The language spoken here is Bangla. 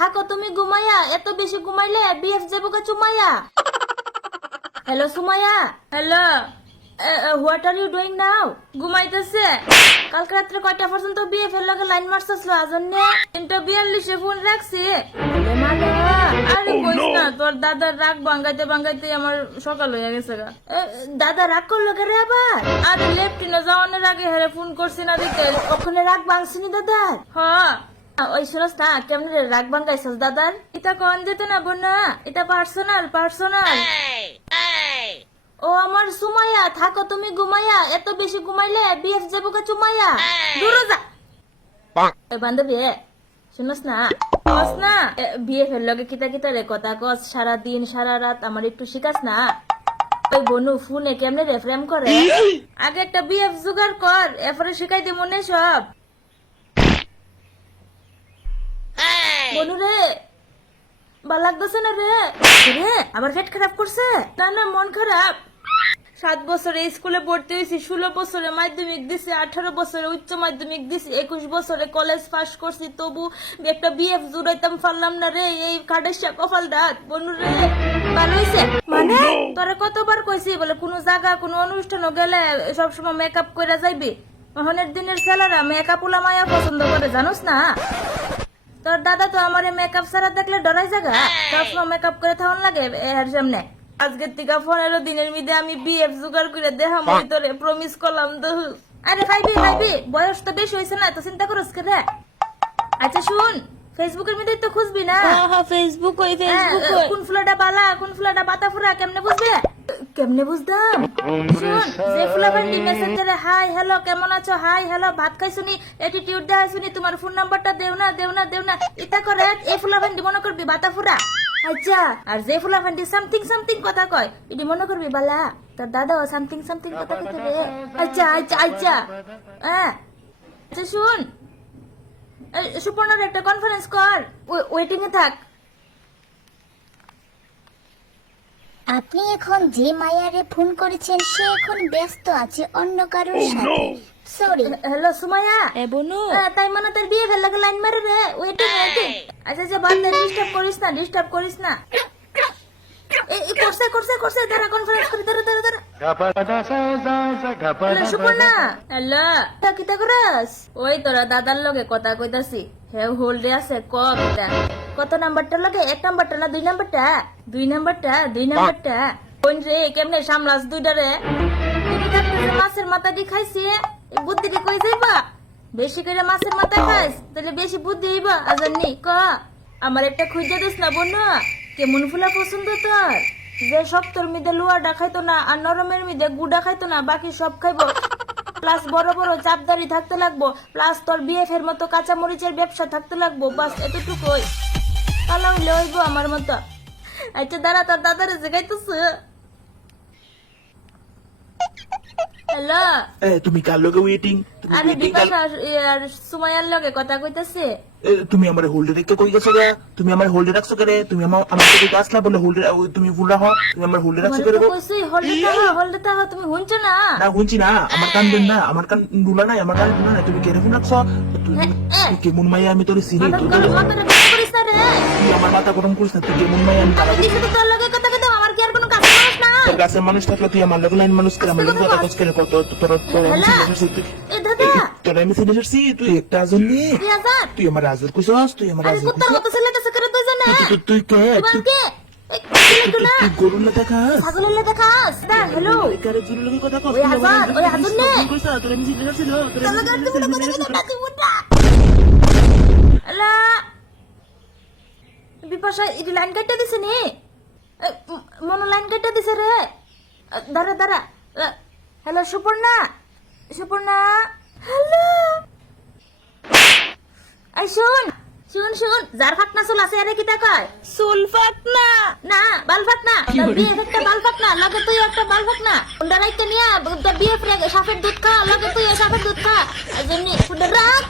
থাকো তুমি ঘুমাইয়া, এত বেশি ঘুমাইলে বিএফ যাবো চুমাইয়া। Hello Sumaiya, hello, what are you doing now? ঘুমাইতেছে। কালকে রাত্রে কয়টা পর্যন্ত বিএফ এর লগে লাইন মারছাসলো আজন্য 3:42 ফোন রাখছি। আরে কইস না, তোর দাদার রাগ ভাঙ্গাইতে ভাঙ্গাইতে আমার সকাল হয়ে গেছে গা। দাদা রাগ করলো কে রে আবার? আরে লেফটিনে যাওয়ানোর আগে হেরে ফোন করছি না দিতে, ওখানে রাগ ভাঙছিনি দাদার? হ্যাঁ ওই শুনস না, কেমনে রাগ ভাঙ্গাইছস দাদার? এটা কোন যেত না বোনা, এটা পার্সোনাল পার্সোনাল। ও আমার সুমাইয়া, থাকো তুমি ঘুমাইয়া, এত বেশি ঘুমাইলে বিএফ যাবো চুমাইয়া। দূরে যা বান্ধবী, শুনস না, কস না বিএফ এর লগে কিতা কিতা রে কথা কস, সারা দিন সারা রাত আমার একটু শিখাস না। ওই বনু ফোনে কেমনে রে ফ্রেম করে, আগে একটা বিএফ জোগাড় কর, এরপরে শিখাই দি মনে সব। বনু রে ভাল লাগতেছে না রে? রে আবার পেট খারাপ করছে? না না মন খারাপ। 7 বছরে স্কুলে ভর্তি হয়েছি, 16 বছরে মাধ্যমিক দিছি, 18 বছরে উচ্চ মাধ্যমিক দিছি, 21 বছরে কলেজ পাস করছি, তবু একটা বিএফ জুড়াইতাম পারলাম না রে। এই কাডেশা কপাল ডাক বনু রে। ভালো হইছে মানে তোরে কতবার কইছি বলে কোন জায়গা কোন অনুষ্ঠানে গেলে সবসময় মেকআপ কইরা যাইবি। ওহনের দিনের ছেলেরা মেকআপ উলা মায়া পছন্দ করে জানোস না? তোর দাদা তো আমার মেকআপ ছাড়া দেখলে ডরাই জায়গা, সবসময় মেকআপ করে থাকুন লাগে এর সামনে। আজকের থেকে 15 দিনের মধ্যে আমি বিএফ জোগাড় করে দেখাম তোরে, প্রমিস করলাম তো। আরে খাইবি খাইবি, বয়স তো বেশি হয়েছে না, তো চিন্তা করস কে রে? আচ্ছা শুন, ফেসবুকের মধ্যে তো খুঁজবি না? হ্যাঁ ফেসবুক, ওই ফেসবুক কোন ফুলাটা বালা কোন ফুলাটা বাতা ফুরা কেমনে বুঝবে? কেমনে বুঝতাম? শুন, যে ফুলা ভান্ডি মেসেঞ্জারে হাই হ্যালো কেমন আছো, হাই হ্যালো ভাত খাইছুনি, অ্যাটিটিউড দেখাইছুনি, তোমার ফোন নাম্বারটা দেও না দেও না দেও না, এটা করে এই ফুলা ভান্ডি মনে করবি বাতা ফুরা। আচ্ছা, আর যে ফুলা ভান্ডি সামথিং সামথিং কথা কয় এটি মনে করবি বালা তোর দাদাও সামথিং সামথিং কথা কইতে রে। আচ্ছা আচ্ছা আচ্ছা হ্যাঁ আচ্ছা শুন, সুপর্ণার একটা কনফারেন্স কর, ওয়েটিং এ থাক। আপনি এখন যে মায়ারে ফোন করেছেন সে এখন ব্যস্ত আছে অন্য কারোর সাথে, সরি। হ্যালো সুমাইয়া, এ বনু, তাই মানে তোর বিয়ে ফেল লাগে লাইন মারে রে, ওয়েটিং ওয়েটিং। আচ্ছা আচ্ছা বাদ দে, ডিস্টার্ব করিস না ডিস্টার্ব করিস না। এই করছে করছে করছে, দাঁড়া কনফারেন্স করি, দাঁড়া দাঁড়া দাঁড়া। হ্যালো সুপর্ণা, হ্যালো কিতা করস? ওই তোরা দাদার লগে কথা কইতাছি, হে হোল্ডে আছে কতটা, কত নাম্বারটা লাগে? 1 নাম্বারটা না 2 নাম্বারটা? 2 নাম্বারটা 2 নাম্বারটা। কোন রে কেমনে সামলাস দুইটা রে? তুমি থাকতে মাছের মাথা দি খাইছি, এই বুদ্ধি দি কই যাইবা? বেশি করে মাছের মাথা খাইস তাহলে বেশি বুদ্ধি হইবা। আজানি ক আমার একটা খুঁজে দিস না বনু, কেমন ফুলা পছন্দ তোর? যে শক্তর মিদে লুয়াটা খাইতো না আর নরমের মিদে গুড়া খাইতো না, বাকি সব খাইবো, প্লাস বড় বড় চাপদারি থাকতে লাগবো, প্লাস তোর বিএফ এর মতো কাঁচা মরিচের ব্যবসা থাকতে লাগবো, বাস এতটুকুই। কালা হইলে হইবো আমার মতো। আচ্ছা দাঁড়া, তোর দাদারে জিগাইতেছে। হ্যালো তুমি কার লগে ওয়েটিং? আরে বিপাশা আর সুমাইয়ার লগে কথা কইতাছে। তুমি আমার হোল্ডে রেখে কই গেছো গে? তুমি আমার হোল্ডে রাখছো কে রে? তুমি আমার থেকে আসলা বলে হোল্ডে, তুমি ভুলা হও, তুমি আমার হোল্ডে রাখছো কে রে? কইছি হোল্ডে তাও তুমি শুনছো না? না শুনছি না, আমার কান দেন না, আমার কান দুলা নাই, আমার কান দুলা নাই। তুমি কে রে ফোন রাখছো? তুই কেমন মাইয়া, আমি তোরে চিনি। তুই মাথাটা গরম করিস না রে, আমার মাথা গরম করিস না। তুই কেমন মাইয়া, আমি আমি দিছি তো তোর লগে কথা কইতে, আমার কি আর কোনো কাজ করিস না? তোর কাছে মানুষ থাকলে তুই আমার লগে লাইন মানুষ করে আমার লগে কথা কইছ কেন? কত তোর এ দাদা তোর আমি চিনি করছি, তুই একটা আজন নি, তুই আজাদ, তুই আমার আজর কইছস, তুই আমার আরে আজর কুত্তার মতো ছেলে তো করে তুই জানা তুই কে? তুই কে? তুই না তুই গরুর না দেখাস? ছাগলের লে দেখাস না? হ্যালো কারে জুরি লগে কথা কস? ওই আজাদ নে কইছ তোর আমি চিনি করছি। চলো গাড়ি তুই কথা কথা ডাকি মুন্ডা। আলা বিপাশা ইদি লাইন কাটতে দিছে নি, মনো লাইন কাটতে দিছে রে। দাঁড়া দাঁড়া, হ্যালো সুপর্ণা, সুপর্ণা হ্যালো। এই শুন শুন শুন, যার ফাটনা চুল আছে আরে কিতা কয়? চুল ফাটনা না বাল ফাটনা, বিয়ে একটা বাল ফাটনা লাগে, তুই একটা বাল ফাটনা। উন্ডা রাইতে নিয়া বিয়ে সাফের দুধ খা লাগে, তুই সাফের দুধ খা। এই জন্য রাখ